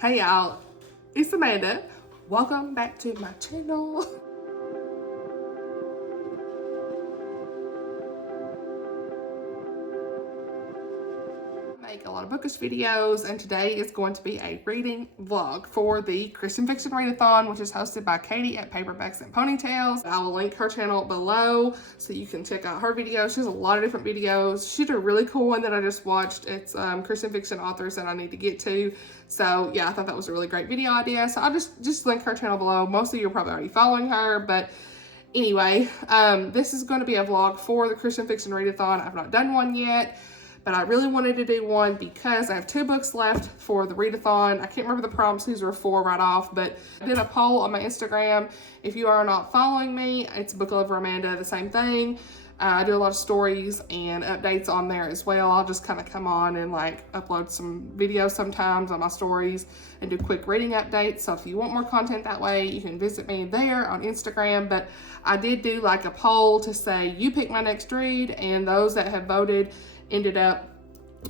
Hey y'all, it's Amanda. Welcome back to my channel. I make a lot of bookish videos, and today is going to be a reading vlog for the Christian Fiction Readathon, which is hosted by Katie at Paperbacks and Ponytails. I will link her channel below so you can check out her videos. She has a lot of different videos. She did a really cool one that I just watched. It's Christian fiction authors that I need to get to. So yeah, I thought that was a really great video idea. So I'll just link her channel below. Most of you are probably already following her, but anyway, this is going to be a vlog for the Christian Fiction Readathon. I've not done one yet, but I really wanted to do one because I have 2 books left for the readathon. I can't remember the prompts, these were 4 right off, but I did a poll on my Instagram. If you are not following me, it's Book Lover Amanda, the same thing. I do a lot of stories and updates on there as well. I'll just kind of come on and like upload some videos sometimes on my stories and do quick reading updates. So if you want more content that way, you can visit me there on Instagram. But I did do like a poll to say, you pick my next read, and those that have voted ended up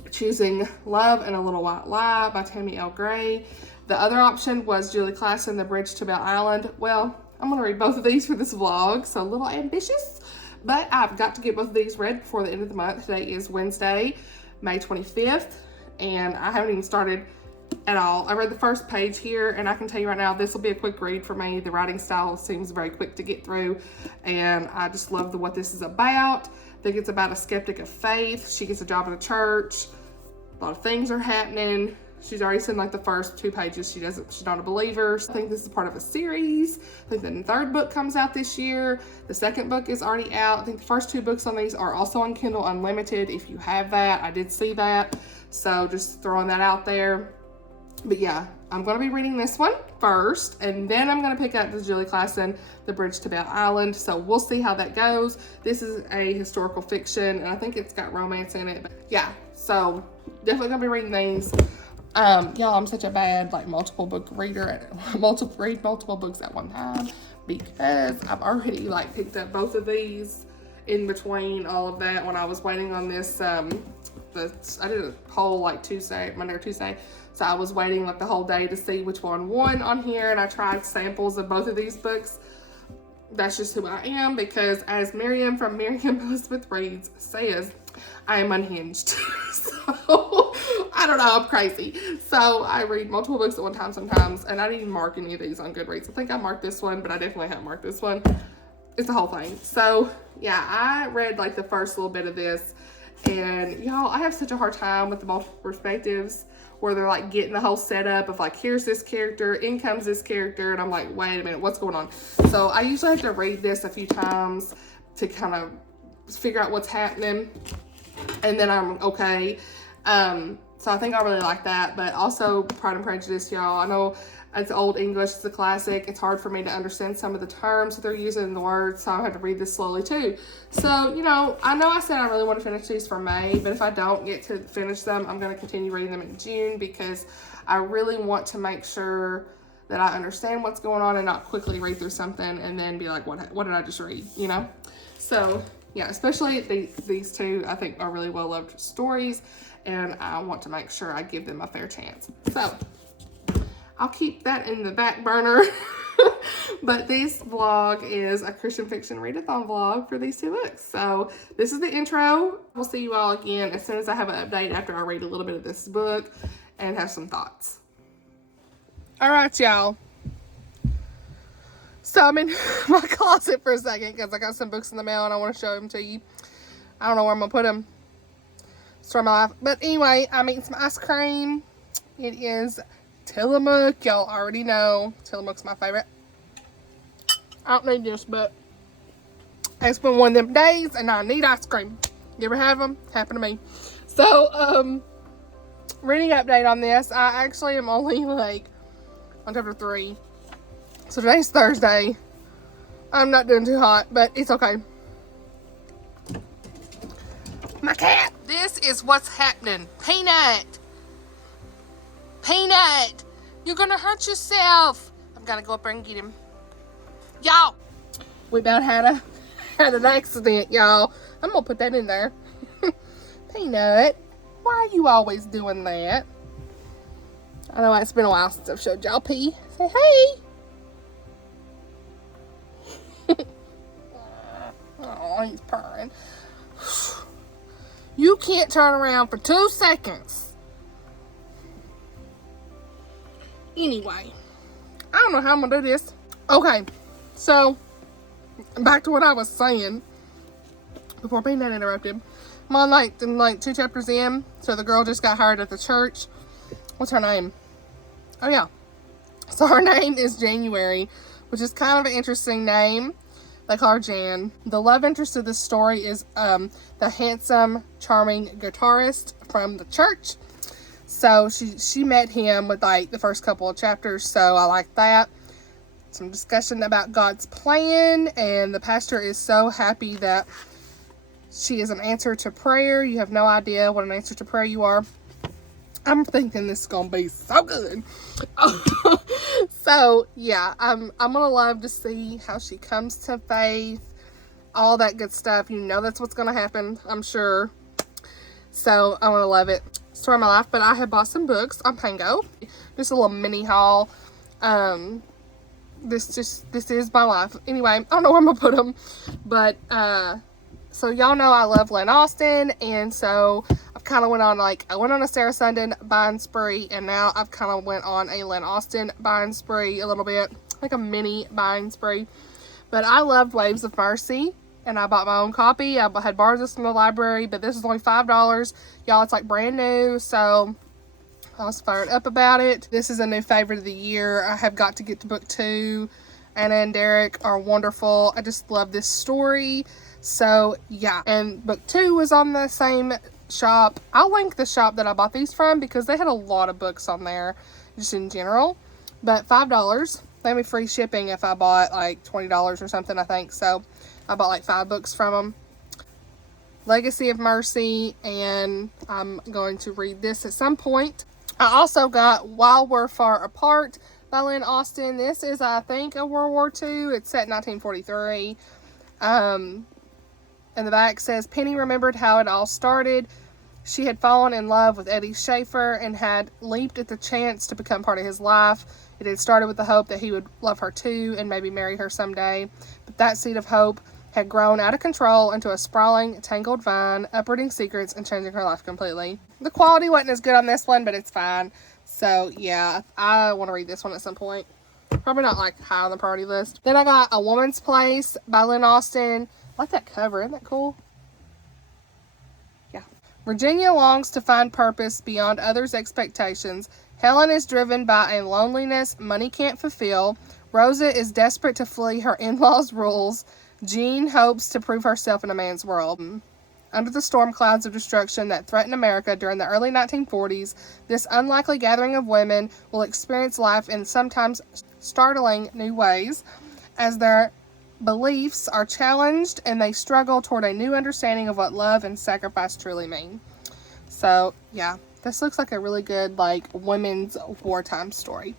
choosing Love and a Little White Lie by Tammy L. Gray. The other option was Julie Klassen, The Bridge to Bell Island. Well, I'm gonna read both of these for this vlog, so a little ambitious. But I've got to get both of these read before the end of the month. Today is Wednesday, May 25th, and I haven't even started at all. I read the first page here, and I can tell you right now, this will be a quick read for me. The writing style seems very quick to get through, and I just love what this is about. I think it's about a skeptic of faith. She gets a job at a church. A lot of things are happening. She's already seen like the first 2 pages. She's not a believer. I think this is part of a series. I think the 3rd book comes out this year. The 2nd book is already out. I think the first 2 books on these are also on Kindle Unlimited. If you have that, I did see that. So just throwing that out there. But yeah, I'm going to be reading this one first, and then I'm going to pick up the Julie Klassen, The Bridge to Bell Island. So we'll see how that goes. This is a historical fiction, and I think it's got romance in it. But yeah, so definitely going to be reading these. Y'all, I'm such a bad like multiple book reader. Read multiple books at one time because I've already like picked up both of these in between all of that when I was waiting on this. I did a poll like Monday or Tuesday. So I was waiting like the whole day to see which one won on here, and I tried samples of both of these books. That's just who I am, because as Miriam from Miriam Elizabeth Reads says, I am unhinged. So I don't know, I'm crazy. So I read multiple books at one time sometimes, and I didn't even mark any of these on Goodreads. I think I marked this one, but I definitely haven't marked this one. It's the whole thing. So yeah, I read like the first little bit of this, and y'all, I have such a hard time with the multiple perspectives where they're like getting the whole setup of like, here's this character, in comes this character, and I'm like, wait a minute, what's going on? So I usually have to read this a few times to kind of figure out what's happening, and then I'm okay. So I think I really like that. But also Pride and Prejudice, y'all, I know it's old English, it's a classic. It's hard for me to understand some of the terms that they're using in the words, so I have to read this slowly too. So, you know I said I really want to finish these for May, but if I don't get to finish them, I'm going to continue reading them in June, because I really want to make sure that I understand what's going on and not quickly read through something and then be like, what did I just read, you know? So yeah, especially these 2, I think, are really well-loved stories, and I want to make sure I give them a fair chance. So I'll keep that in the back burner. But this vlog is a Christian Fiction Readathon vlog for these 2 books. So this is the intro. We'll see you all again as soon as I have an update after I read a little bit of this book and have some thoughts. All right, y'all. So I'm in my closet for a second because I got some books in the mail and I want to show them to you. I don't know where I'm going to put them. Start my life. But anyway, I'm eating some ice cream. It is Tillamook. Y'all already know Tillamook's my favorite. I don't need this, but it's been one of them days and I need ice cream. You ever have them? Happened to me. So, reading update on this. I actually am only like on chapter 3. So today's Thursday. I'm not doing too hot, but it's okay. My cat! This is what's happening. Peanut! Peanut! You're gonna hurt yourself! I'm gonna go up there and get him. Y'all! We about had an accident, y'all. I'm gonna put that in there. Peanut, why are you always doing that? I know it's been a while since I've showed y'all P. Say hey. Oh, he's purring. You can't turn around for 2 seconds. Anyway, I don't know how I'm gonna do this. Okay, so back to what I was saying before being that interrupted. I'm on like 2 chapters in. So the girl just got hired at the church. What's her name? Oh yeah. So her name is January, which is kind of an interesting name. They call her Jan. The love interest of this story is the handsome, charming guitarist from the church. So she met him with like the first couple of chapters, so I like that. Some discussion about God's plan, and the pastor is so happy that she is an answer to prayer. You have no idea what an answer to prayer you are. I'm thinking this is gonna be so good. So yeah, I'm gonna love to see how she comes to faith, all that good stuff. You know that's what's gonna happen, I'm sure. So I'm gonna love it. Story of my life. But I have bought some books on Pango. Just a little mini haul. This is my life. Anyway, I don't know where I'm gonna put them, but so y'all know I love Len Austen, and so I've kind of went on a Sarah Sundin buying spree, and now I've kind of went on a Len Austen buying spree a little bit, like a mini buying spree. But I loved Waves of Mercy, and I bought my own copy. I had borrowed this from the library, but this is only $5. Y'all, it's like brand new, so I was fired up about it. This is a new favorite of the year. I have got to get to book 2. Anna and Derek are wonderful. I just love this story. So yeah, and book 2 was on the same shop. I'll link the shop that I bought these from because they had a lot of books on there just in general. But $5. They had free shipping if I bought like $20 or something, I think. So I bought like 5 books from them. Legacy of Mercy, and I'm going to read this at some point. I also got While We're Far Apart by Len Austen. This is, I think, a World War II. It's set in 1943. And the back says, Penny remembered how it all started. She had fallen in love with Eddie Schaefer and had leaped at the chance to become part of his life. It had started with the hope that he would love her too and maybe marry her someday. But that seed of hope had grown out of control into a sprawling, tangled vine, uprooting secrets and changing her life completely. The quality wasn't as good on this one, but it's fine. So yeah, I want to read this one at some point. Probably not like high on the priority list. Then I got A Woman's Place by Len Austen. I like that cover. Isn't that cool? Yeah. Virginia longs to find purpose beyond others' expectations. Helen is driven by a loneliness money can't fulfill. Rosa is desperate to flee her in-laws' rules. Jean hopes to prove herself in a man's world. Under the storm clouds of destruction that threaten America during the early 1940s, this unlikely gathering of women will experience life in sometimes startling new ways as their beliefs are challenged and they struggle toward a new understanding of what love and sacrifice truly mean. So yeah, this looks like a really good like women's wartime story.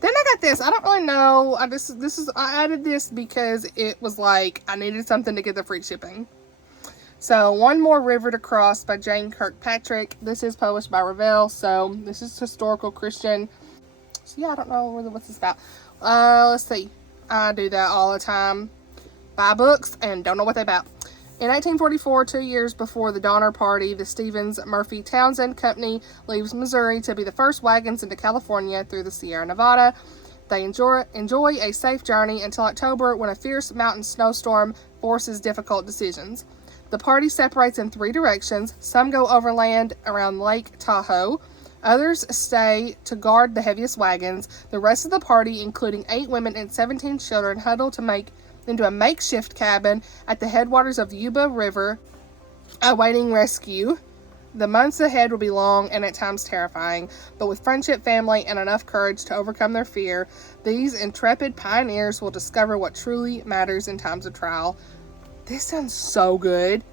Then I got this. I don't really know. I added this because it was like I needed something to get the free shipping. So One More River to Cross by Jane Kirkpatrick. This is published by Revell, so this is historical Christian. So yeah, I don't know really what's this about. Let's see. I do that all the time. Buy books and don't know what they're about. In 1844, 2 years before the Donner Party, the Stevens Murphy Townsend Company leaves Missouri to be the first wagons into California through the Sierra Nevada. They enjoy a safe journey until October when a fierce mountain snowstorm forces difficult decisions. The party separates in 3 directions. Some go overland around Lake Tahoe. Others stay to guard the heaviest wagons. The rest of the party, including 8 women and 17 children, huddle to make into a makeshift cabin at the headwaters of the Yuba River, awaiting rescue. The months ahead will be long and at times terrifying, but with friendship, family, and enough courage to overcome their fear, these intrepid pioneers will discover what truly matters in times of trial. This sounds so good.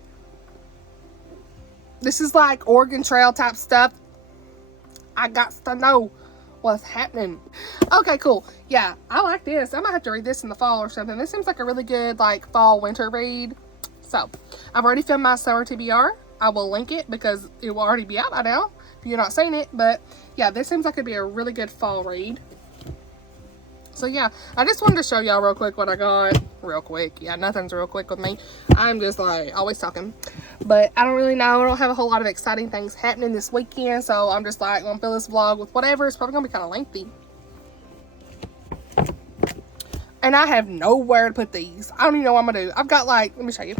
This is like Oregon Trail type stuff. I got to know what's happening. Okay, cool. Yeah, I like this. I might have to read this in the fall or something. This seems like a really good like fall winter read. So I've already filmed my summer TBR. I will link it because it will already be out by now. If you're not seen it. But yeah, this seems like it'd be a really good fall read. So yeah, I just wanted to show y'all real quick what I got. Real quick. Yeah, nothing's real quick with me. I'm just like always talking. But I don't really know. I don't have a whole lot of exciting things happening this weekend. So I'm just like going to fill this vlog with whatever. It's probably going to be kind of lengthy. And I have nowhere to put these. I don't even know what I'm going to do. I've got like, let me show you.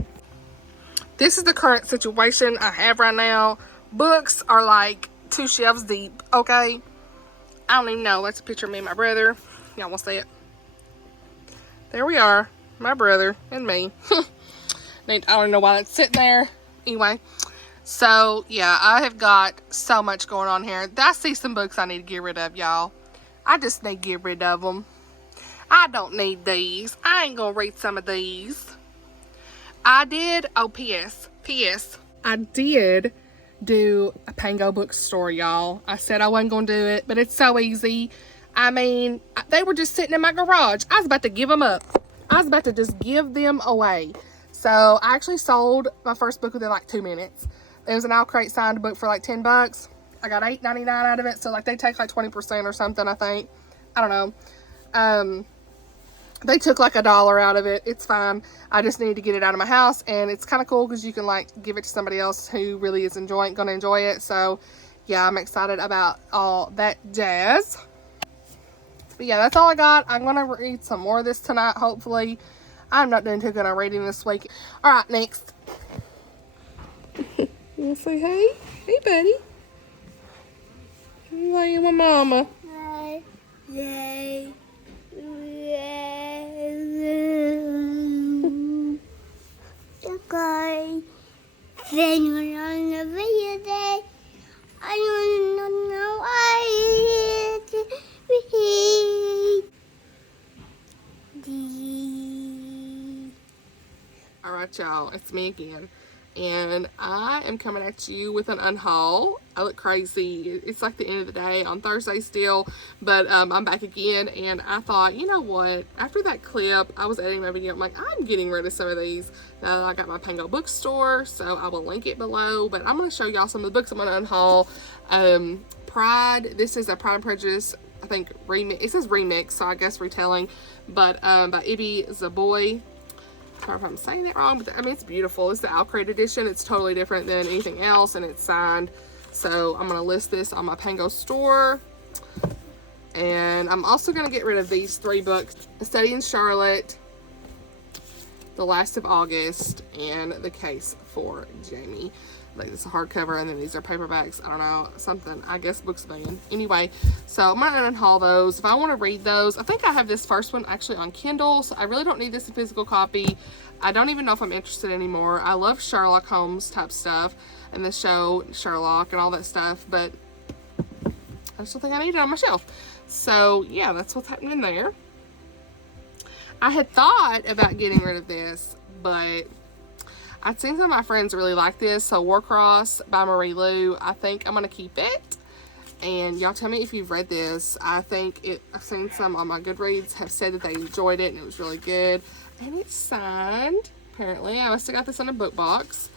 This is the current situation I have right now. Books are like 2 shelves deep, okay? I don't even know. That's a picture of me and my brother. Y'all want to see it? There we are. My brother and me. I don't know why it's sitting there. Anyway. So, yeah. I have got so much going on here. I see some books I need to get rid of, y'all. I just need to get rid of them. I don't need these. I ain't going to read some of these. I did. Oh, P.S. I did do a Pango bookstore, y'all. I said I wasn't going to do it, but it's so easy. I mean, they were just sitting in my garage. I was about to give them up. I was about to just give them away. So, I actually sold my first book within like 2 minutes. It was an Owl Crate signed book for like $10. I got $8.99 out of it. So, like, they take like 20% or something, I think. I don't know. They took like $1 out of it. It's fine. I just need to get it out of my house. And it's kind of cool because you can like give it to somebody else who really is going to enjoy it. So, yeah, I'm excited about all that jazz. But yeah, that's all I got. I'm going to read some more of this tonight, hopefully. I'm not doing too good on reading this week. Alright, next. You want to say hey? Hey, buddy. How are you, my mama? Hi. Yay. Okay. Then we're on the video day. I don't know why it's Alright, y'all, it's me again, and I am coming at you with an unhaul. I look crazy. It's like the end of the day on Thursday still, but I'm back again, and I thought, you know what, after that clip, I was editing my video, I'm like, I'm getting rid of some of these. Now that I got my Pango bookstore, so I will link it below, but I'm going to show y'all some of the books I'm going to unhaul. Pride, this is a Pride and Prejudice, I think, remix. It says remix, so I guess retelling, but by Ibi Zaboy. Sorry if I'm saying that wrong, but I mean, it's beautiful. It's the Owl Crate edition. It's totally different than anything else, and it's signed. So I'm going to list this on my Pango store. And I'm also going to get rid of these 3 books. A Study in Charlotte, The Last of August, and The Case for Jamie. Like, this is a hardcover, and then these are paperbacks. I don't know, something. I guess books van. Anyway, so I'm going to unhaul those. If I want to read those, I think I have this first one actually on Kindle, so I really don't need this in physical copy. I don't even know if I'm interested anymore. I love Sherlock Holmes type stuff, and the show Sherlock and all that stuff, but I just don't think I need it on my shelf. So, yeah, that's what's happening there. I had thought about getting rid of this, but I've seen some of my friends really like this. So Warcross by Marie Lu. I think I'm going to keep it. And y'all tell me if you've read this. I've seen some on my Goodreads have said that they enjoyed it and it was really good. And it's signed, apparently. I must have got this in a book box.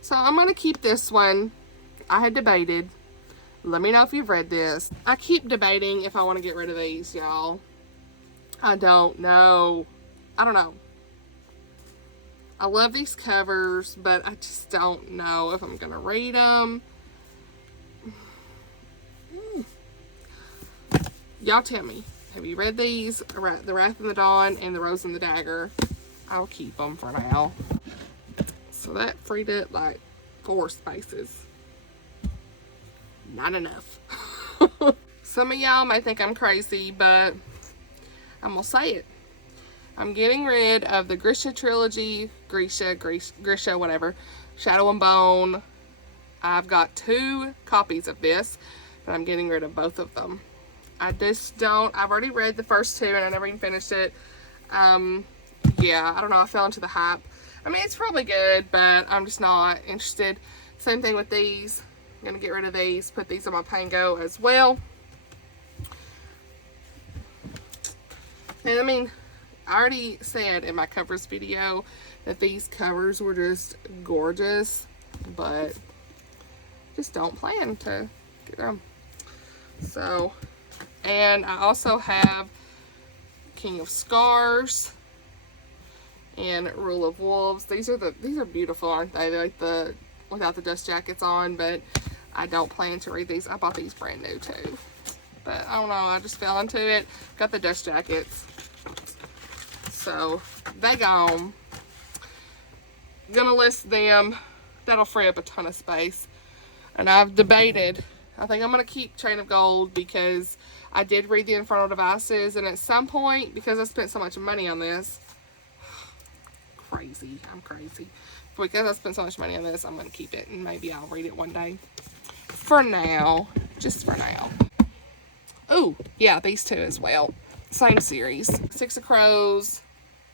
So I'm going to keep this one. I had debated. Let me know if you've read this. I keep debating if I want to get rid of these, y'all. I don't know. I don't know. I love these covers, but I just don't know if I'm going to read them. Y'all tell me. Have you read these? The Wrath and the Dawn and The Rose and the Dagger. I'll keep them for now. So that freed up like 4 spaces. Not enough. Some of y'all may think I'm crazy, but I'm going to say it. I'm getting rid of the Grisha trilogy, Grisha, whatever, Shadow and Bone. I've got 2 copies of this, but I'm getting rid of both of them. I've already read the first 2 and I never even finished it. Yeah, I don't know, I fell into the hype. I mean, it's probably good, but I'm just not interested. Same thing with these. I'm going to get rid of these, put these on my Pango as well. And I mean, I already said in my covers video that these covers were just gorgeous, but just don't plan to Get them. So, and I also have King of Scars and Rule of Wolves. These are beautiful, aren't they? They're like the without the dust jackets on, but I don't plan to read these. I bought these brand new too, but I don't know, I just fell into it. Got the dust jackets, so they gone. Gonna list them. That'll free up a ton of space. And I've debated, I think I'm gonna keep Chain of Gold because I did read the Infernal Devices, and at some point, because I spent so much money on this, I'm crazy. Because I spent so much money on this, I'm going to keep it, and maybe I'll read it one day. For now. Just for now. Oh, yeah, these two as well. Same series. Six of Crows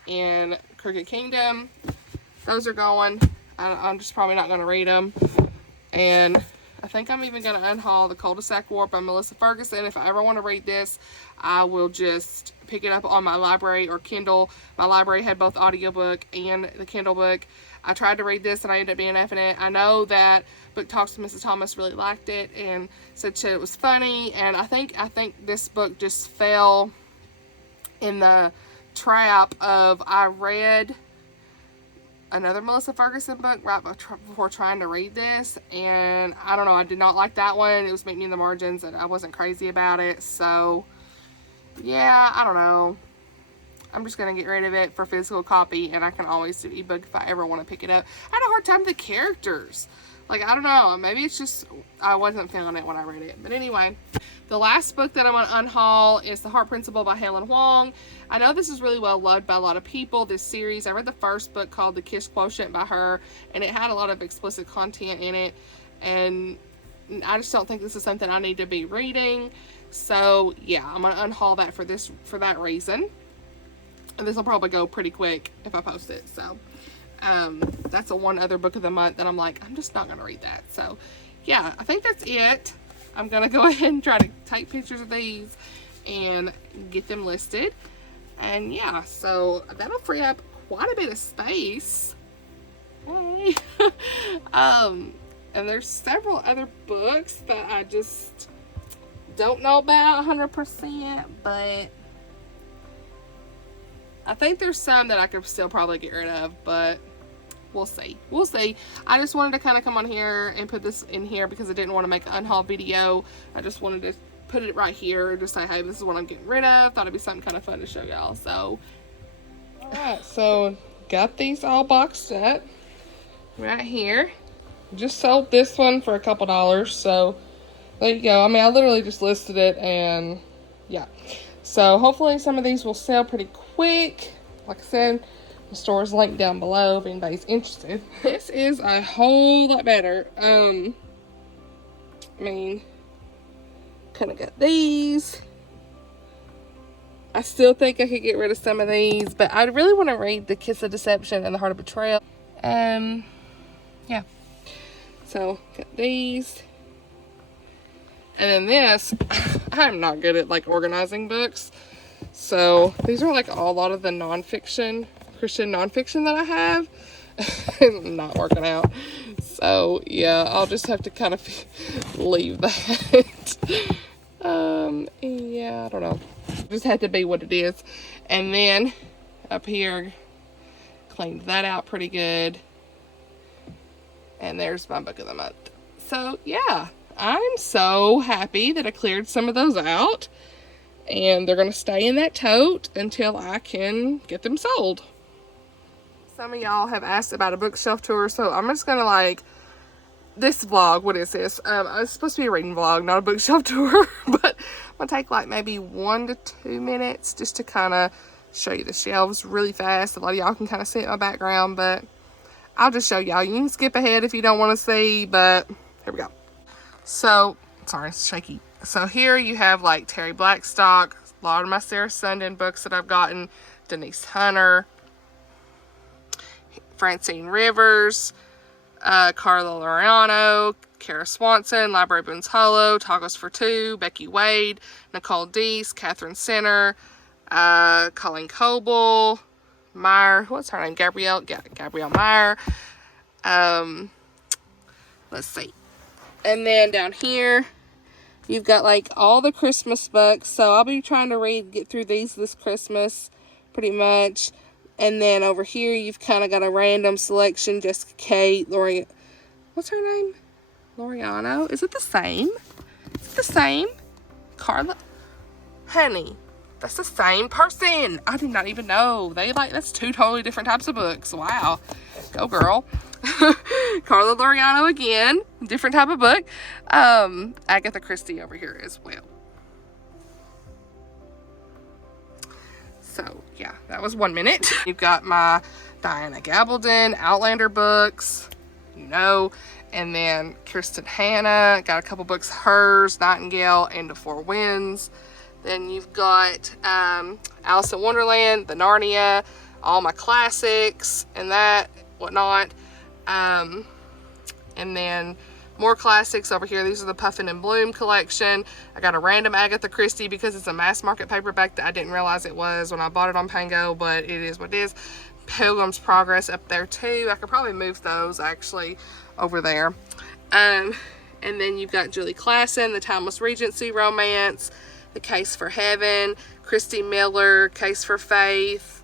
and Crooked Kingdom. Those are going. I'm just probably not going to read them. And I think I'm even going to unhaul The Cul-de-sac War by Melissa Ferguson. If I ever want to read this, I will just pick it up on my library or Kindle. My library had both audiobook and the Kindle book. I tried to read this and I ended up DNFing it. I know that Book Talks to Mrs. Thomas really liked it and said it was funny. And I think this book just fell in the trap of, I read another Melissa Ferguson book right before trying to read this, and I don't know, I did not like that one. It was meeting in the margins and I wasn't crazy about it, so yeah, I don't know. I'm just gonna get rid of it for physical copy, and I can always do ebook if I ever want to pick it up. I had a hard time with the characters. Like, I don't know, maybe it's just I wasn't feeling it when I read it. But anyway, the last book that I'm going to unhaul is The Heart Principle by Helen Huang. I know this is really well loved by a lot of people, this series. I read the first book called The Kiss Quotient by her, and it had a lot of explicit content in it, and I just don't think this is something I need to be reading. So yeah, I'm going to unhaul that for that reason. And this will probably go pretty quick if I post it, so that's a one other book of the month that I'm like, I'm just not going to read that. So yeah, I think that's it. I'm going to go ahead and try to take pictures of these and get them listed. And yeah, so that'll free up quite a bit of space. Hey. And there's several other books that I just don't know about 100%, but I think there's some that I could still probably get rid of, but we'll see. We'll see. I just wanted to kind of come on here and put this in here because I didn't want to make an unhaul video. I just wanted to put it right here and just say, hey, this is what I'm getting rid of. Thought it'd be something kind of fun to show y'all. So, alright, so got these all boxed up right here. Just sold this one for a couple dollars, so there you go. I mean, I literally just listed it, and yeah. So hopefully some of these will sell pretty quick. Like I said, the store is linked down below if anybody's interested. This is a whole lot better. I mean, kind of got these. I still think I could get rid of some of these, but I really want to read The Kiss of Deception and The Heart of Betrayal. Yeah. So, got these. And then this, I'm not good at like organizing books. So, these are like a lot of the nonfiction, Christian nonfiction that I have. It's not working out. So, yeah, I'll just have to kind of leave that. Yeah, I don't know. Just had to be what it is. And then up here, cleaned that out pretty good. And there's my book of the month. So yeah, I'm so happy that I cleared some of those out. And they're going to stay in that tote until I can get them sold. Some of y'all have asked about a bookshelf tour. So I'm just going to like, this vlog, what is this? It's supposed to be a reading vlog, not a bookshelf tour. But I'm going to take like maybe 1 to 2 minutes just to kind of show you the shelves really fast. A lot of y'all can kind of see it in my background, but I'll just show y'all. You can skip ahead if you don't want to see, but here we go. So, sorry, it's shaky. So here you have like Terry Blackstock, a lot of my Sarah Sundin books that I've gotten, Denise Hunter, Francine Rivers, Carla Loriano, Kara Swanson, Library Boone's Hollow, Tacos for Two, Becky Wade, Nicole Deese, Catherine Center, Colleen Coble, Meyer, what's her name? Gabrielle Meyer. Let's see. And then down here, You've got like all the Christmas books. So I'll be trying to get through these this Christmas pretty much. And then over here, you've kind of got a random selection. Jessica Kate, Lori, what's her name? Loriano. Is it the same? Is it the same? Carla? Honey, that's the same person. I did not even know. That's two totally different types of books. Wow. Go girl. Carla Loriano again. Different type of book. Agatha Christie over here as well. So, yeah, that was 1 minute. You've got my Diana Gabaldon Outlander books, you know, and then Kirsten Hanna, got a couple books, hers, Nightingale, and The Four Winds. Then you've got Alice in Wonderland, the Narnia, all my classics, and that, whatnot. And then more classics over here. These are the Puffin and Bloom collection. I got a random Agatha Christie because it's a mass market paperback that I didn't realize it was when I bought it on Pango, but it is what it is. Pilgrim's Progress up there too. I could probably move those actually over there. And then you've got Julie Klassen, The Timeless Regency Romance, The Case for Heaven, Christy Miller, Case for Faith,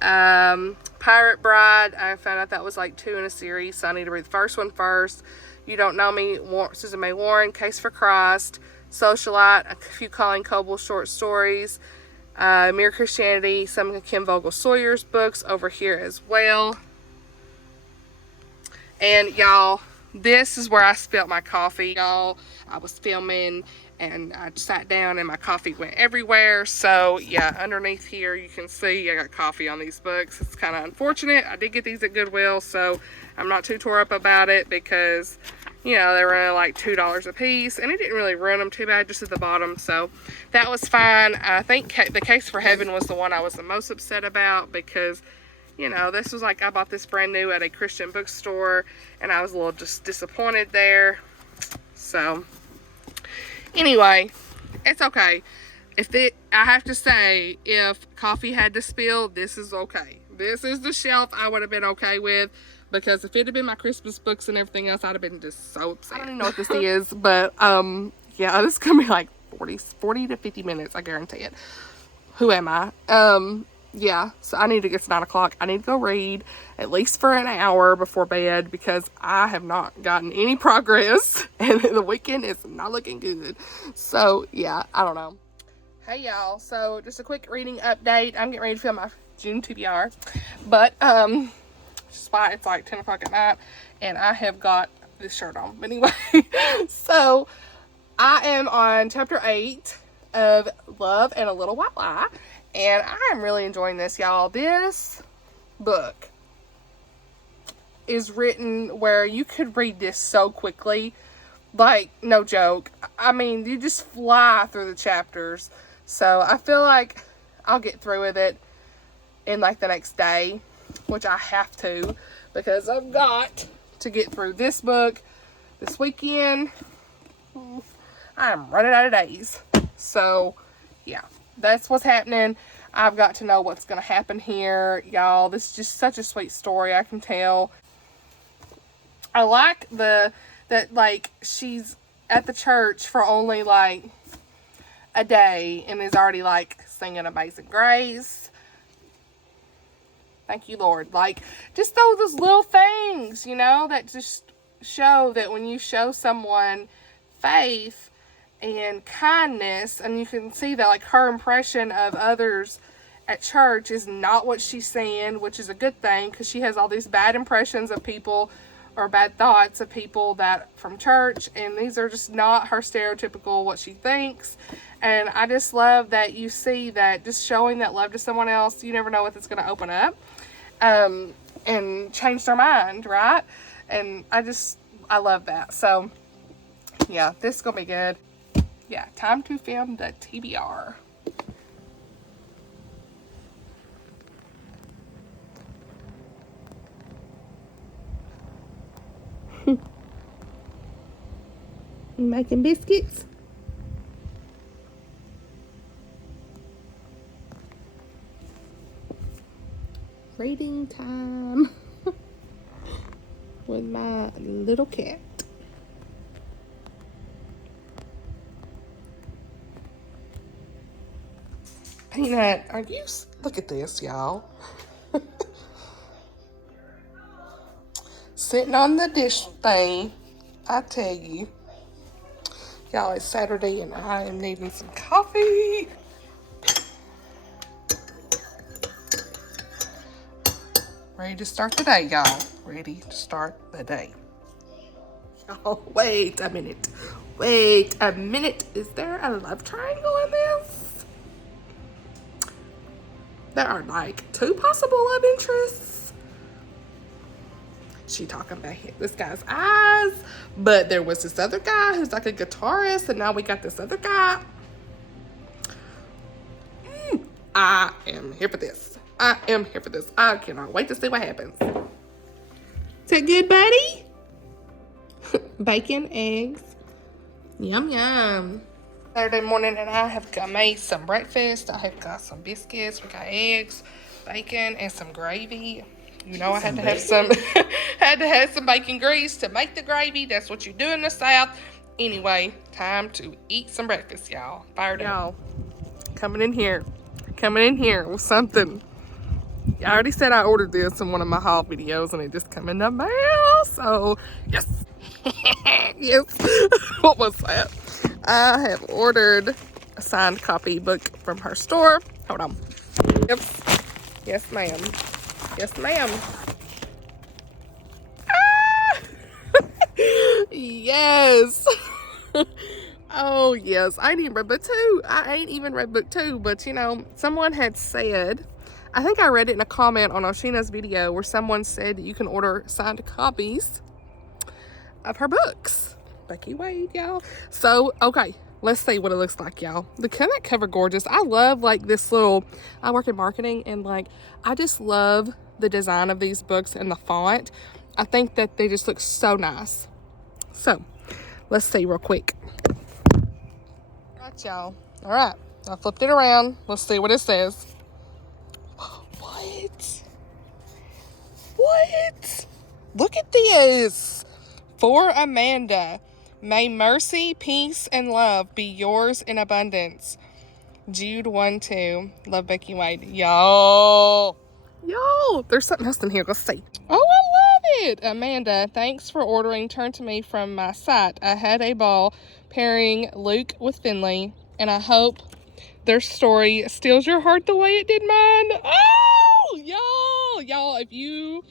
Pirate Bride. I found out that was like 2 in a series, so I need to read the first one first. You Don't Know Me, Susan May Warren, Case for Christ, Socialite, a few Colleen Coble short stories, Mere Christianity, some of Kim Vogel Sawyer's books over here as well. And y'all, this is where I spilled my coffee, y'all. I was filming and I sat down and my coffee went everywhere. So yeah, underneath here you can see I got coffee on these books. It's kind of unfortunate. I did get these at Goodwill, so I'm not too tore up about it because, you know, they were only like $2 a piece and it didn't really ruin them too bad, just at the bottom. So that was fine. I think The Case for Heaven was the one I was the most upset about because, you know, this was like, I bought this brand new at a Christian bookstore and I was a little just disappointed there. So anyway, it's okay. I have to say, if coffee had to spill, this is okay. This is the shelf I would have been okay with, because if it had been my Christmas books and everything else, I'd have been just so upset. I don't even know what this is, but yeah, this is gonna be like 40 to 50 minutes, I guarantee it. Who am I? Yeah, so I need to get to 9 o'clock. I need to go read at least for an hour before bed because I have not gotten any progress and the weekend is not looking good. So yeah, I don't know. Hey y'all, so just a quick reading update. I'm getting ready to film my June TBR, but just why it's like 10 o'clock at night and I have got this shirt on. But anyway, so I am on chapter 8 of Love and a Little White Lie. And I am really enjoying this, y'all. This book is written where you could read this so quickly. Like, no joke. I mean, you just fly through the chapters. So, I feel like I'll get through with it in, like, the next day. Which I have to. Because I've got to get through this book this weekend. I'm running out of days. So, yeah. That's what's happening. I've got to know what's going to happen here. Y'all, this is just such a sweet story, I can tell. I like that, like, she's at the church for only, like, a day and is already, like, singing Amazing Grace. Thank you, Lord. Like, just those little things, you know, that just show that when you show someone faith and kindness, and you can see that, like, her impression of others at church is not what she's saying, which is a good thing, because she has all these bad impressions of people, or bad thoughts of people that from church, and these are just not her stereotypical what she thinks. And I just love that you see that just showing that love to someone else, you never know what it's going to open up and change their mind, right? And I love that. So yeah, this is gonna be good. Yeah, time to film the TBR. Making biscuits. Reading time with my little cat. Peanut, are you... Look at this, y'all. Sitting on the dish thing. I tell you. Y'all, it's Saturday and I am needing some coffee. Ready to start the day, y'all. Ready to start the day. Oh, wait a minute. Wait a minute. Is there a love triangle in this? There are like 2 possible love interests. She talking about this guy's eyes, but there was this other guy who's like a guitarist, and now we got this other guy. I am here for this. I am here for this. I cannot wait to see what happens. Is that good, buddy? Bacon, eggs. Yum, yum. Saturday morning and I have made some breakfast. I have got some biscuits. We got eggs, bacon, and some gravy. You know I had to have some had to have some bacon grease to make the gravy. That's what you do in the South. Anyway, time to eat some breakfast, y'all. Fired up. Y'all, coming in here with something. I already said I ordered this in one of my haul videos and it just came in the mail. So, yes. Yes. What was that? I have ordered a signed copy book from her store. Hold on. Yep. Yes, ma'am. Yes, ma'am. Ah! Yes. Oh, yes. I ain't even read book 2. I ain't even read book 2. But, you know, someone had said, I think I read it in a comment on Oshina's video where someone said that you can order signed copies of her books. Becky Wade, y'all. So, okay. Let's see what it looks like, y'all. The cover gorgeous. I love, like, this little... I work in marketing, and, like, I just love the design of these books and the font. I think that they just look so nice. So, let's see real quick. All right, y'all. All right. I flipped it around. Let's see what it says. What? What? Look at this. For Amanda. May mercy, peace, and love be yours in abundance. Jude 1-2. Love, Becky Wade. Y'all, there's something else in here. Let's see. Oh, I love it. Amanda, thanks for ordering Turn to Me from my site. I had a ball pairing Luke with Finley, and I hope their story steals your heart the way it did mine. Oh, y'all, if you,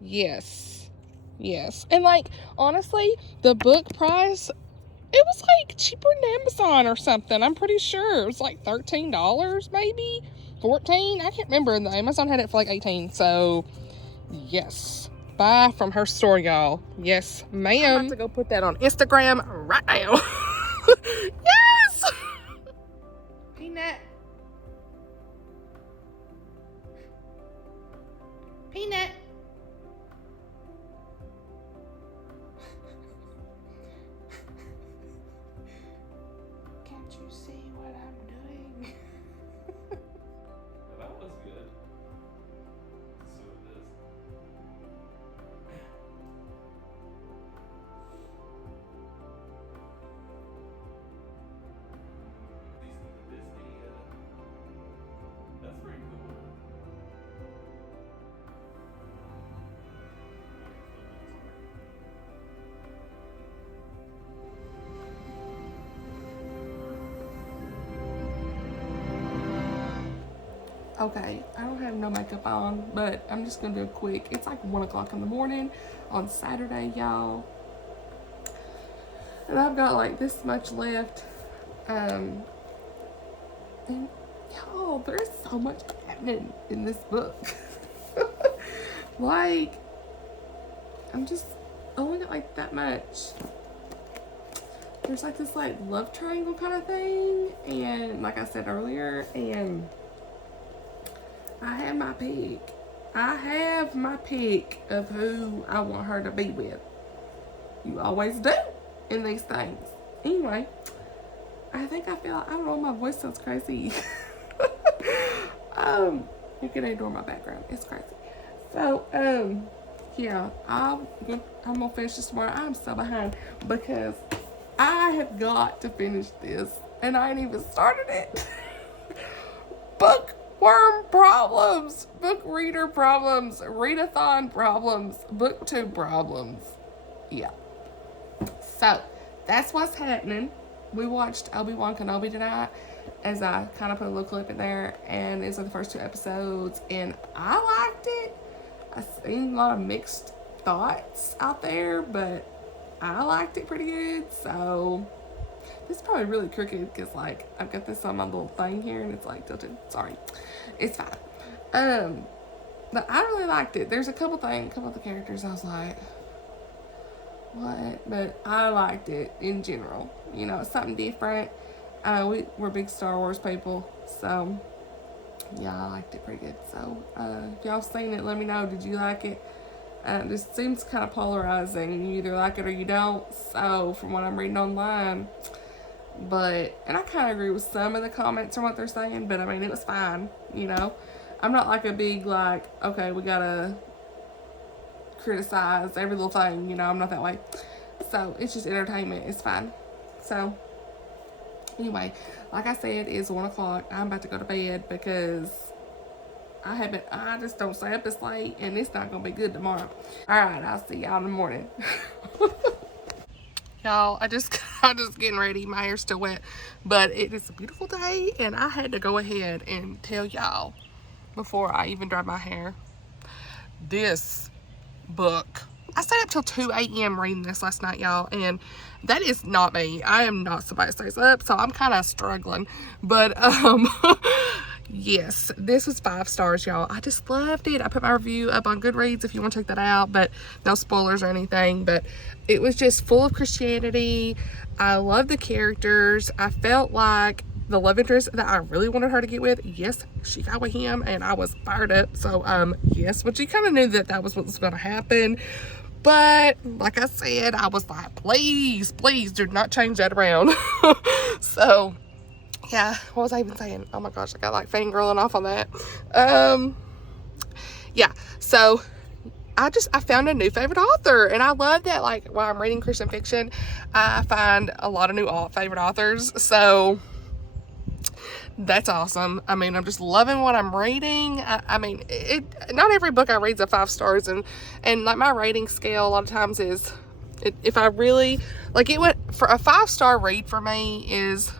yes. And, like, honestly, the book price, it was, like, cheaper than Amazon or something. I'm pretty sure. It was, like, $13, maybe? 14? I can't remember. And the Amazon had it for, like, 18. So, yes. Buy from her store, y'all. Yes, ma'am. I'm about to go put that on Instagram right now. Yes! Peanut. Can't you see what I'm doing? Well, that was good. Let's see what it is. Disney, that's pretty cool. Okay, I don't have no makeup on, but I'm just gonna do it quick. It's like 1 o'clock in the morning on Saturday, y'all. And I've got like this much left. And y'all, there's so much happening in this book. Like, I'm just only got like that much. There's like this like love triangle kind of thing. And like I said earlier, and I have my pick. I have my pick of who I want her to be with. You always do in these things. Anyway, I think I don't know, my voice sounds crazy. You can ignore my background. It's crazy. So, yeah, I'm gonna finish this tomorrow. I'm so behind because I have got to finish this, and I ain't even started it. Bookworm problems, book reader problems, readathon problems, booktube problems. Yeah. So that's what's happening. We watched Obi-Wan Kenobi tonight, as I kind of put a little clip in there, and these are the first 2 episodes, and I liked it. I've seen a lot of mixed thoughts out there, but I liked it pretty good. So this is probably really crooked because like I've got this on my little thing here and it's like tilted. Sorry, it's fine. But I really liked it. There's a couple of the characters I was like, what? But I liked it in general. You know, it's something different. We're big Star Wars people, so yeah, I liked it pretty good. So if y'all seen it, let me know. Did you like it? This seems kind of polarizing. You either like it or you don't. So from what I'm reading online, and I kind of agree with some of the comments and what they're saying, but I mean, it was fine. You know, I'm not like a big like, okay, we gotta criticize every little thing. You know, I'm not that way. So it's just entertainment. It's fine. So anyway, like I said, it's 1 o'clock. I'm about to go to bed because I just don't stay up this late, and it's not gonna be good tomorrow. All right, I'll see y'all in the morning. Y'all, I just getting ready. My hair's still wet, but it is a beautiful day, and I had to go ahead and tell y'all before I even dry my hair. This book, I stayed up till 2 a.m. reading this last night, y'all, and that is not me. I am not somebody that stays up, so I'm kind of struggling. But yes, this was 5 stars, y'all. I just loved it. I put my review up on Goodreads if you want to check that out, but no spoilers or anything. But it was just full of Christianity. I love the characters. I felt like the love interest that I really wanted her to get with, yes, she got with him, and I was fired up. So yes, but you kind of knew that was what was going to happen. But like I said, I was like, please do not change that around. So yeah, what was I even saying? Oh my gosh, I got like fangirling off on that. Yeah, so I found a new favorite author, and I love that. Like while I'm reading Christian fiction, I find a lot of new favorite authors. So that's awesome. I mean, I'm just loving what I'm reading. I mean, not every book I read is a 5 stars, and like my rating scale a lot of times is, if I really like it, went for a 5-star read for me is,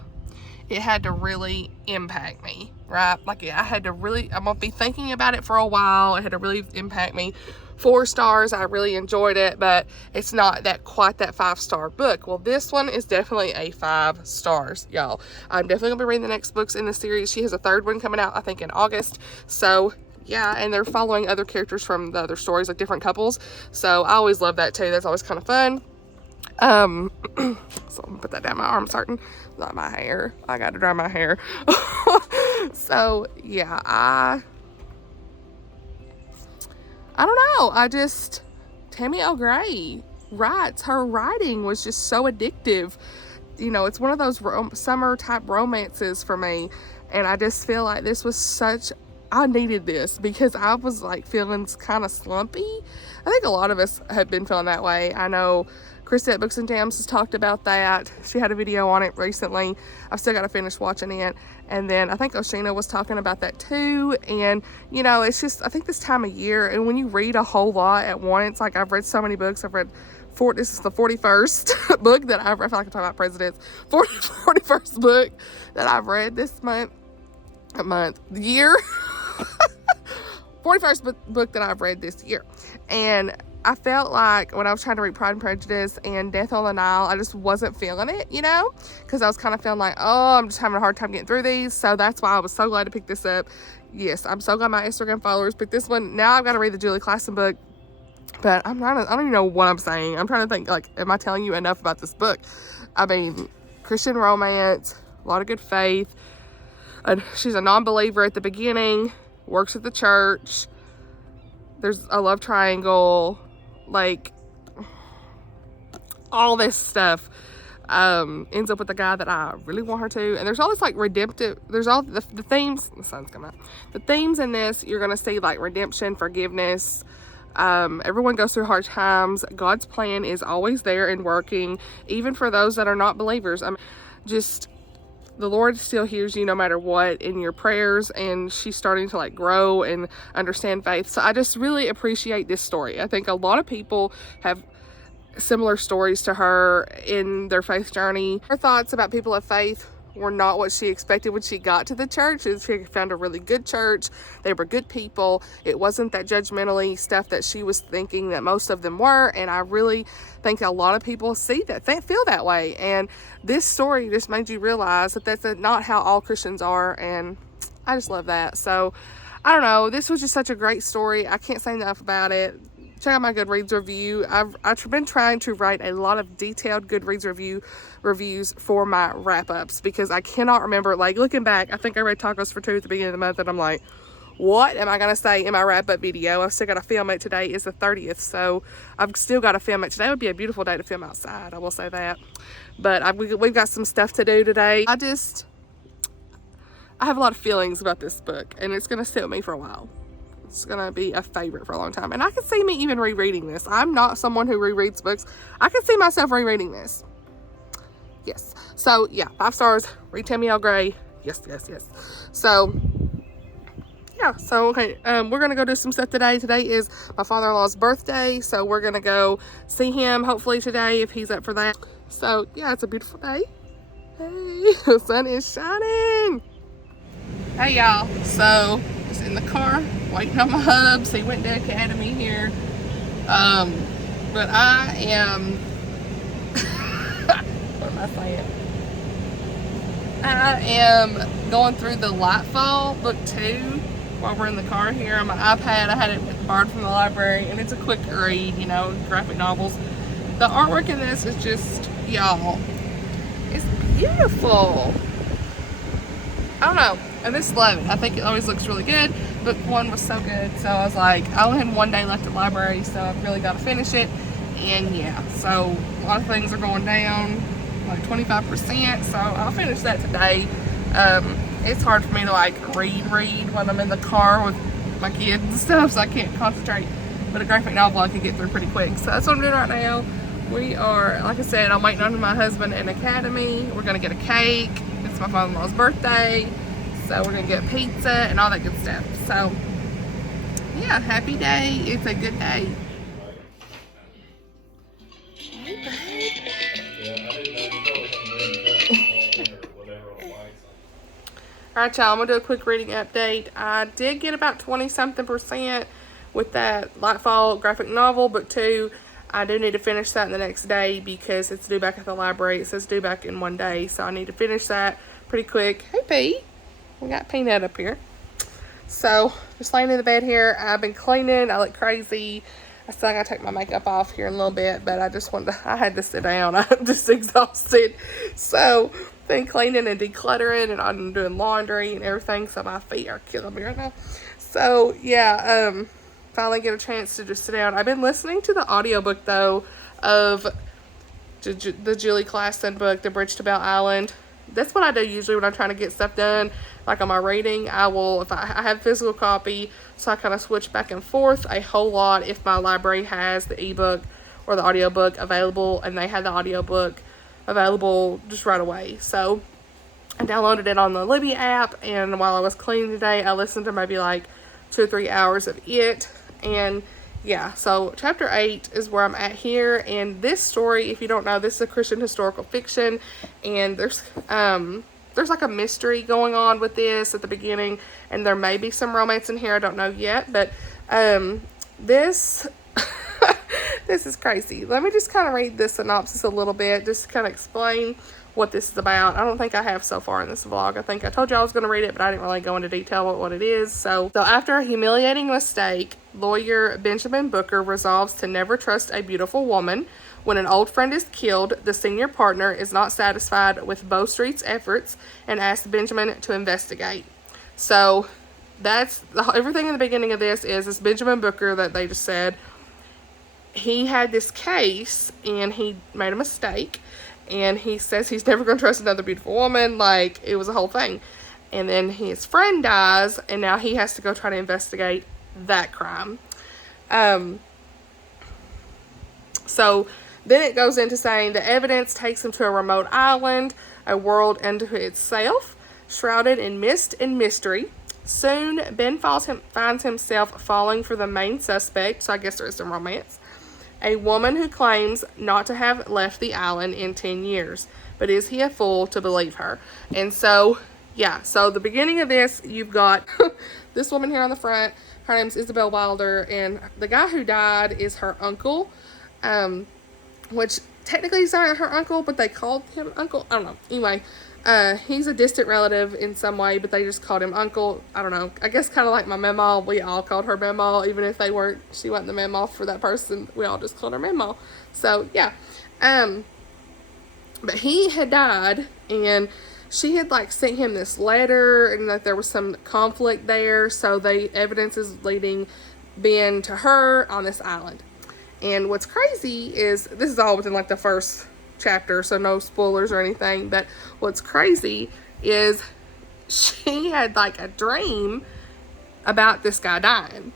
it had to really impact me, right? Like I had to really, I'm gonna be thinking about it for a while. It had to really impact me. 4 stars, I really enjoyed it, but it's not quite that 5-star book. Well, this one is definitely a 5 stars, y'all. I'm definitely gonna be reading the next books in the series. She has a 3rd one coming out, I think, in August. So yeah, and they're following other characters from the other stories, like different couples. So I always love that too. That's always kind of fun. So I'm gonna put that down my arm, certain. Not my hair. I got to dry my hair. So yeah, I don't know. Tammy L. Gray writes. Her writing was just so addictive. You know, it's one of those summer type romances for me, and I just feel like this was I needed this because I was like feeling kind of slumpy. I think a lot of us have been feeling that way. I know Krista at Books and Jams has talked about that. She had a video on it recently. I've still got to finish watching it. And then I think Oshina was talking about that too. And, you know, it's just, I think this time of year, and when you read a whole lot at once, like I've read so many books. I've read this is the 41st book that I feel like I'm talking about presidents. 41st book that I've read this year. 41st book that I've read this year. And I felt like when I was trying to read Pride and Prejudice and Death on the Nile, I just wasn't feeling it, you know, because I was kind of feeling like, oh, I'm just having a hard time getting through these. So that's why I was so glad to pick this up. Yes, I'm so glad my Instagram followers picked this one. Now I've got to read the Julie Klassen book, but I don't even know what I'm saying. I'm trying to think, like, am I telling you enough about this book? I mean, Christian romance, a lot of good faith. She's a non-believer at the beginning, works at the church. There's a love triangle, like all this stuff. Ends up with the guy that I really want her to, and there's all this like redemptive, there's all the themes, the sun's coming out, the themes in this, you're gonna see like redemption, forgiveness, Everyone goes through hard times. God's plan is always there and working, even for those that are not believers. Just the Lord still hears you no matter what in your prayers, and she's starting to like grow and understand faith. So I just really appreciate this story. I think a lot of people have similar stories to her in their faith journey. Her thoughts about people of faith were not what she expected when she got to the church. She found a really good church. They were good people. It wasn't that judgmentally stuff that she was thinking that most of them were. And I really think a lot of people see that, they feel that way. And this story just made you realize that that's not how all Christians are. And I just love that. So I don't know. This was just such a great story. I can't say enough about it. Check out my Goodreads review. I've been trying to write a lot of detailed Goodreads reviews for my wrap-ups, because I cannot remember, like looking back, I think I read Tacos for Two at the beginning of the month, and I'm like, what am I going to say in my wrap-up video? I've still got to film it. Today is the 30th, so I've still got to film it. Today would be a beautiful day to film outside, I will say that. But we've got some stuff to do today. I have a lot of feelings about this book, and it's going to sit with me for a while. It's gonna be a favorite for a long time, and I can see me even rereading this. I'm not someone who rereads books. I can see myself rereading this. Yes. So yeah, 5 stars. Read Tammy L. Gray. Yes. So yeah. So okay. We're gonna go do some stuff today. Today is my father-in-law's birthday, so we're gonna go see him hopefully today if he's up for that. So yeah, it's a beautiful day. Hey, the sun is shining. Hey y'all. So in the car waiting on my hubs. He went to academy here, but I am what am I saying? I am going through the Lightfall book 2 while we're in the car here on my iPad. I had it borrowed from the library, and it's a quick read, you know, graphic novels. The artwork in this is just, y'all, it's beautiful. I don't know, I just love it. I think it always looks really good. Book 1 was so good, so I was like, I only had 1 day left at the library, so I've really got to finish it. And yeah, so a lot of things are going down, like 25%, so I'll finish that today. It's hard for me to like read when I'm in the car with my kids and stuff, so I can't concentrate. But a graphic novel I can get through pretty quick. So that's what I'm doing right now. We are, like I said, I'm waiting on my husband in academy. We're gonna get a cake. It's my father-in-law's birthday, so we're gonna get pizza and all that good stuff. So yeah, happy day. It's a good day. Alright y'all, I'm gonna do a quick reading update. I did get about 20-something% with that Lightfall graphic novel, book 2. I do need to finish that in the next day because it's due back at the library. It says due back in 1 day, so I need to finish that pretty quick. Hey P, we got Peanut up here. So just laying in the bed here. I've been cleaning. I look crazy. I still gotta take my makeup off here in a little bit, but I had to sit down. I'm just exhausted. So been cleaning and decluttering, and I'm doing laundry and everything, so my feet are killing me right now. So yeah, finally get a chance to just sit down. I've been listening to the audiobook though of the Julie Klassen book, The Bridge to Bell Island. That's what I do usually when I'm trying to get stuff done, like on my reading. I will, if I have a physical copy, so I kind of switch back and forth a whole lot if my library has the ebook or the audiobook available, and they had the audiobook available just right away. So I downloaded it on the Libby app, and while I was cleaning today, I listened to maybe like 2 or 3 hours of it. And yeah, so chapter 8 is where I'm at here. And this story, if you don't know, this is a Christian historical fiction, and there's like a mystery going on with this at the beginning, and there may be some romance in here, I don't know yet, but this this is crazy. Let me just kind of read the synopsis a little bit, just to kind of explain what this is about. I don't think I have so far in this vlog. I think I told you I was going to read it, but I didn't really go into detail about what it is. So after a humiliating mistake, lawyer Benjamin Booker resolves to never trust a beautiful woman. When an old friend is killed, the senior partner is not satisfied with Bow Street's efforts and asks Benjamin to investigate. So that's everything in the beginning of this is this Benjamin Booker that they just said. He had this case and he made a mistake, and he says he's never going to trust another beautiful woman. Like, it was a whole thing. And then his friend dies, and now he has to go try to investigate that crime. So then it goes into saying the evidence takes him to a remote island, a world unto itself, shrouded in mist and mystery. Soon, Ben finds himself falling for the main suspect, so I guess there is some romance. A woman who claims not to have left the island in 10 years. But is he a fool to believe her? And so, yeah, so the beginning of this, you've got this woman here on the front. Her name's Isabel Wilder, and the guy who died is her uncle, which technically he's not her uncle, but they called him uncle. I don't know. Anyway, he's a distant relative in some way, but they just called him uncle. I don't know. I guess kind of like my Memaw. We all called her Memaw, even if she wasn't the Memaw for that person. We all just called her Memaw. So, yeah. But he had died, and she had like sent him this letter, and that there was some conflict there. So evidence is leading Ben to her on this island. And what's crazy is, this is all within like the first chapter, so no spoilers or anything, but what's crazy is she had like a dream about this guy dying.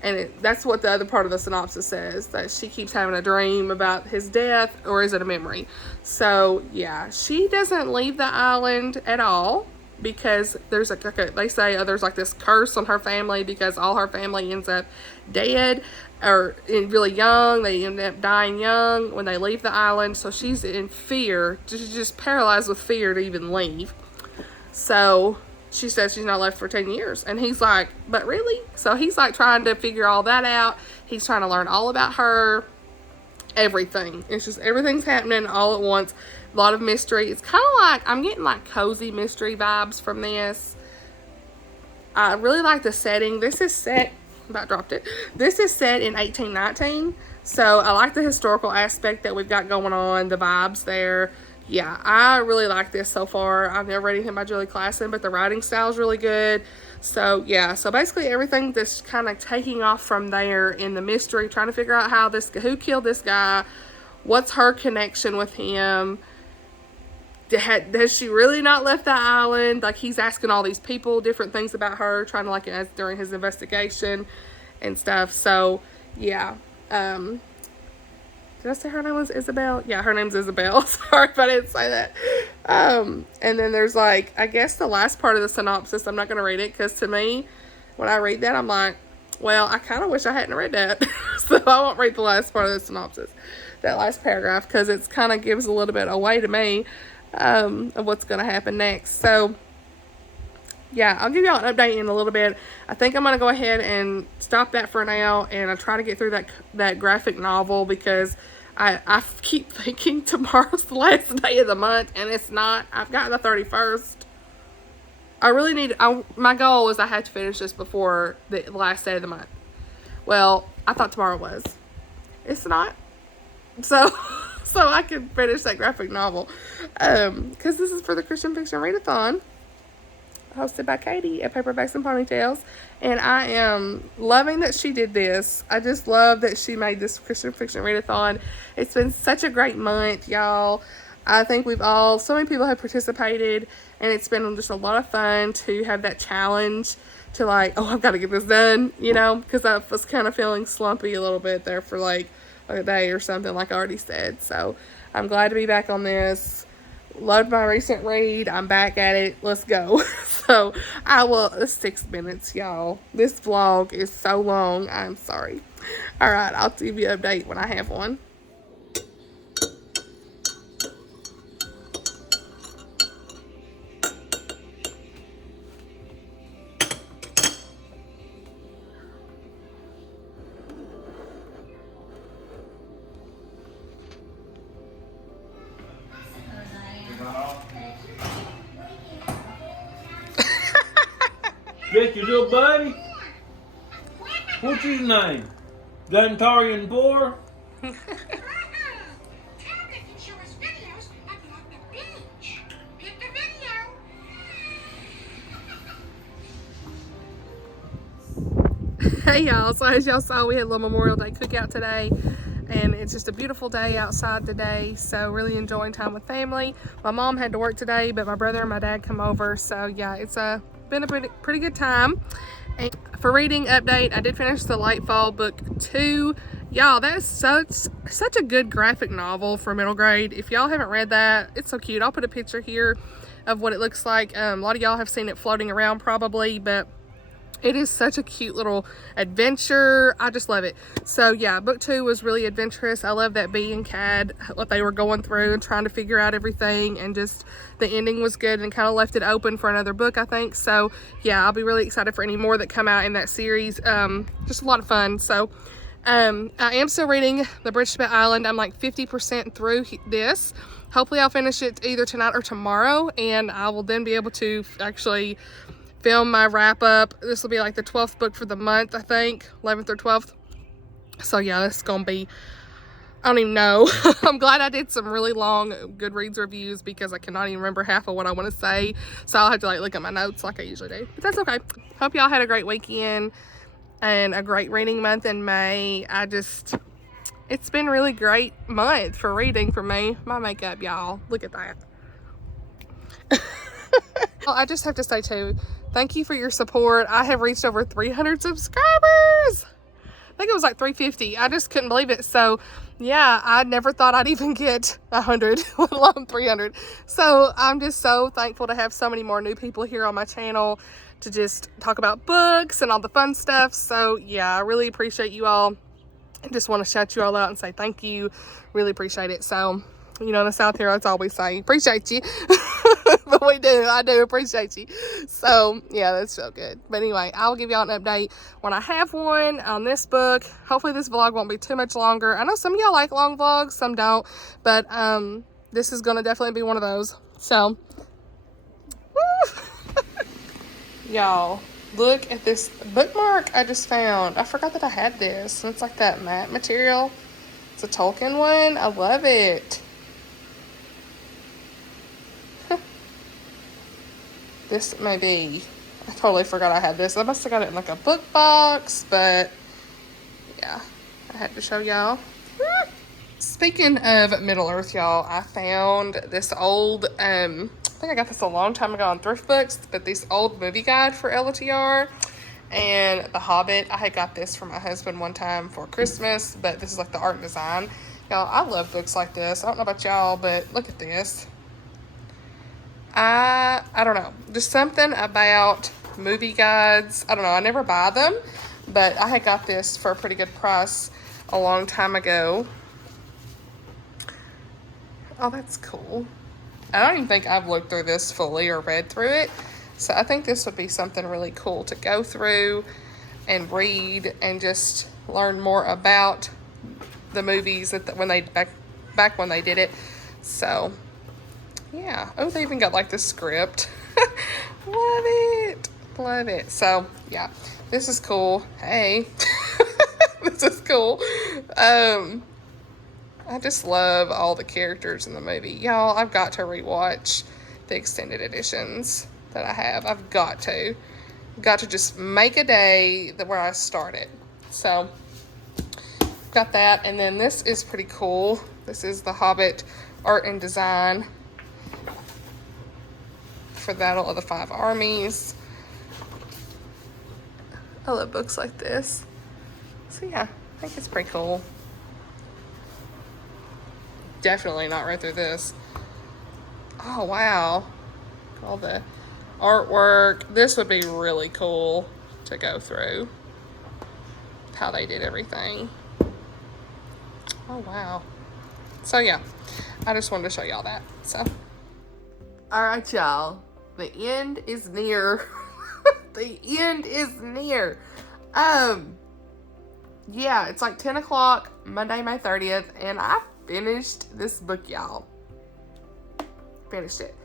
And that's what the other part of the synopsis says, that she keeps having a dream about his death, or is it a memory? So, yeah, she doesn't leave the island at all, because there's they say there's like this curse on her family, because all her family ends up dead, or really young. They end up dying young when they leave the island. So she's in fear. She's just paralyzed with fear to even leave. So she says she's not left for 10 years. And he's like, but really? So he's like trying to figure all that out. He's trying to learn all about her. Everything. It's just everything's happening all at once. A lot of mystery. It's kind of like, I'm getting like cozy mystery vibes from this. I really like the setting. This is set, about dropped it. This is set in 1819. So I like the historical aspect that we've got going on, the vibes there. Yeah, I really like this so far. I've never read anything by Julie Klassen, but the writing style is really good. So, yeah, so basically everything that's kind of taking off from there in the mystery, trying to figure out who killed this guy, what's her connection with him, has she really not left the island? Like, he's asking all these people different things about her, trying to, like, during his investigation and stuff. So, yeah, did I say her name was Isabel? Yeah, her name's Isabel. Sorry if I didn't say that. And then there's like, I guess the last part of the synopsis, I'm not going to read it, because to me, when I read that, I'm like, well, I kind of wish I hadn't read that. So I won't read the last part of the synopsis, that last paragraph, because it's kind of gives a little bit away to me of what's going to happen next. So, yeah, I'll give y'all an update in a little bit. I think I'm going to go ahead and stop that for now, and I'll try to get through that graphic novel, because I keep thinking tomorrow's the last day of the month, and it's not. I've got the 31st. I really need, my goal is I have to finish this before the last day of the month. Well, I thought tomorrow was. It's not. So I can finish that graphic novel. Because this is for the Christian Fiction Readathon, hosted by Katie at Paperbacks and Ponytails, and I am loving that she did this. I just love that she made this Christian Fiction Readathon. It's been such a great month, y'all. I think so many people have participated, and it's been just a lot of fun to have that challenge to like, oh, I've got to get this done, because I was kind of feeling slumpy a little bit there for like a day or something, like I already said. So I'm glad to be back on this. Loved my recent read. I'm back at it. Let's go. So it's 6 minutes, y'all. This vlog is so long. I'm sorry. All right. I'll give you an update when I have one. Get your little buddy. What's his name? Guntarian Poor? Tablet can show us videos at the beach. Pick a video. Hey y'all, so as y'all saw, we had a little Memorial Day cookout today, and it's just a beautiful day outside today, so really enjoying time with family. My mom had to work today, but my brother and my dad come over, so yeah, it's been a pretty good time. And for reading update, I did finish the Lightfall book 2. Y'all, that is such a good graphic novel for middle grade. If y'all haven't read that, it's so cute. I'll put a picture here of what it looks like. A lot of y'all have seen it floating around probably, but it is such a cute little adventure. I just love it. So yeah, book 2 was really adventurous. I love that Bee and Cad, what they were going through and trying to figure out everything, and just the ending was good and kind of left it open for another book, I think. So yeah, I'll be really excited for any more that come out in that series. Just a lot of fun. So I am still reading The Bridge to Spit Island. I'm like 50% through this. Hopefully I'll finish it either tonight or tomorrow, and I will then be able to actually film my wrap up. This will be like the 12th book for the month, I think, 11th or 12th. So yeah, this is gonna be, I don't even know. I'm glad I did some really long Goodreads reviews because I cannot even remember half of what I want to say. So I'll have to like look at my notes like I usually do, but that's okay. Hope y'all had a great weekend and a great reading month in May. It's been really great month for reading for me. My makeup, y'all, look at that. Well, I just have to say too, thank you for your support. I have reached over 300 subscribers. I think it was like 350. I just couldn't believe it. So yeah, I never thought I'd even get 100, let alone 300. So I'm just so thankful to have so many more new people here on my channel to just talk about books and all the fun stuff. So yeah, I really appreciate you all. I just want to shout you all out and say thank you. Really appreciate it. So, you know, in the South here, that's all we say. Appreciate you. But I do appreciate you. So yeah, that's so good. But anyway, I'll give y'all an update when I have one on this book. Hopefully this vlog won't be too much longer. I know some of y'all like long vlogs, some don't, but this is gonna definitely be one of those. So y'all, look at this bookmark I just found. I forgot that I had this. It's like that matte material. It's a Tolkien one. I love it. This may be, I totally forgot I had this. I must have got it in like a book box, but yeah, I had to show y'all. Speaking of Middle Earth, y'all, I found this old, I think I got this a long time ago on Thrift Books, but this old movie guide for LTR and The Hobbit. I had got this for my husband one time for Christmas, but this is like the art and design. Y'all, I love books like this. I don't know about y'all, but look at this. I don't know, just something about movie guides. I don't know, I never buy them, but I had got this for a pretty good price a long time ago. Oh, that's cool. I don't even think I've looked through this fully or read through it, so I think this would be something really cool to go through and read and just learn more about the movies that when they back when they did it. So yeah. Oh, they even got like the script. Love it. So yeah, this is cool. Hey. This is cool. I just love all the characters in the movie. Y'all, I've got to rewatch the extended editions that I have. I've got to just make a day where I start it. So got that. And then this is pretty cool. This is the Hobbit art and design for Battle of the Five Armies. I love books like this. So yeah, I think it's pretty cool. Definitely not read through this. Oh wow, all the artwork. This would be really cool to go through how they did everything. Oh wow. So yeah, I just wanted to show y'all that. So all right, y'all, the end is near. The end is near. Yeah, it's like 10 o'clock Monday, May 30th, and I finished this book, y'all. Finished it.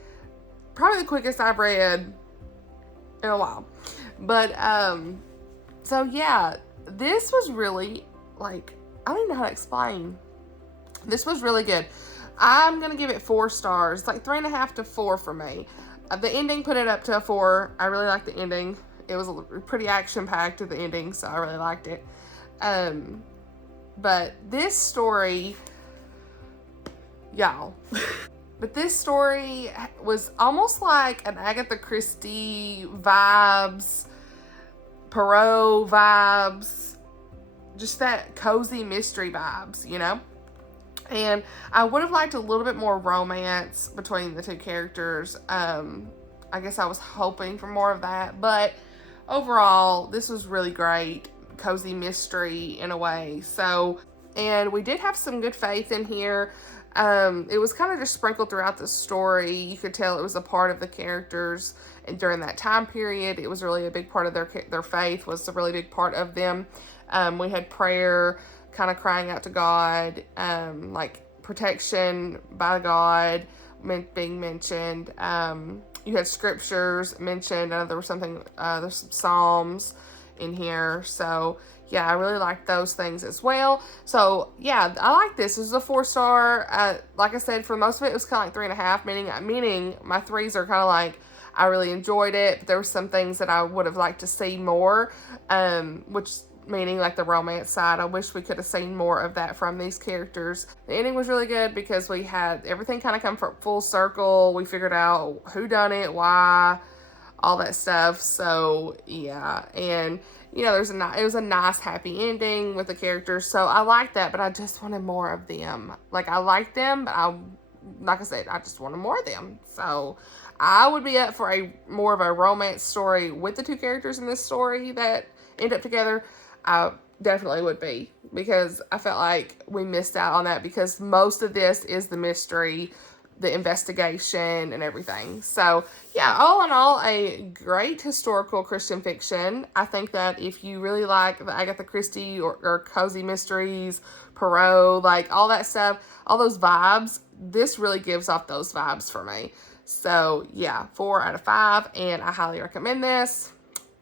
Probably the quickest I've read in a while. But so yeah, this was really, like, I don't even know how to explain. This was really good. I'm gonna give it 4 stars. It's like 3.5 to 4 for me. The ending put it up to a 4. I really liked the ending. It was pretty action-packed at the ending, so I really liked it. But this story, y'all, but this story was almost like an Agatha Christie vibes, Perot vibes, just that cozy mystery vibes, you know? And I would have liked a little bit more romance between the two characters. I guess I was hoping for more of that, but overall, this was really great. Cozy mystery in a way. So, and we did have some good faith in here. It was kind of just sprinkled throughout the story. You could tell it was a part of the characters, and during that time period, it was really a big part of their faith was a really big part of them. We had prayer, kind of crying out to God, like protection by God being mentioned. You had scriptures mentioned. There was something, there's some Psalms in here. So yeah, I really like those things as well. So yeah, I like this. This is a 4-star. Like I said, for most of it was kind of like 3.5, meaning my 3s are kind of like, I really enjoyed it, but there were some things that I would have liked to see more, which meaning like the romance side. I wish we could have seen more of that from these characters. The ending was really good because we had everything kind of come full circle. We figured out who done it, why, all that stuff. So yeah, and you know, it was a nice happy ending with the characters. So I like that, but I just wanted more of them. Like I like them, but like I said, I just wanted more of them. So I would be up for more of a romance story with the two characters in this story that end up together. I definitely would be, because I felt like we missed out on that, because most of this is the mystery, the investigation, and everything. So yeah, all in all, a great historical Christian fiction. I think that if you really like the Agatha Christie or cozy mysteries, Perot, like all that stuff, all those vibes, this really gives off those vibes for me. So yeah, 4 out of 5, and I highly recommend this.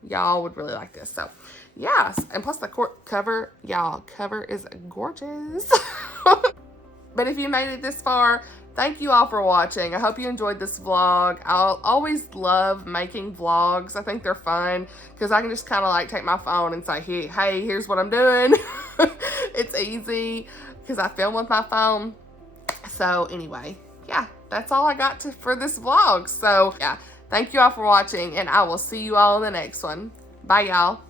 Y'all would really like this. So yes, and plus the cover, y'all, cover is gorgeous. But if you made it this far, thank you all for watching. I hope you enjoyed this vlog. I'll always love making vlogs. I think they're fun because I can just kind of like take my phone and say, hey, here's what I'm doing. It's easy because I film with my phone. So anyway, yeah, that's all I got for this vlog. So yeah, thank you all for watching, and I will see you all in the next one. Bye, y'all.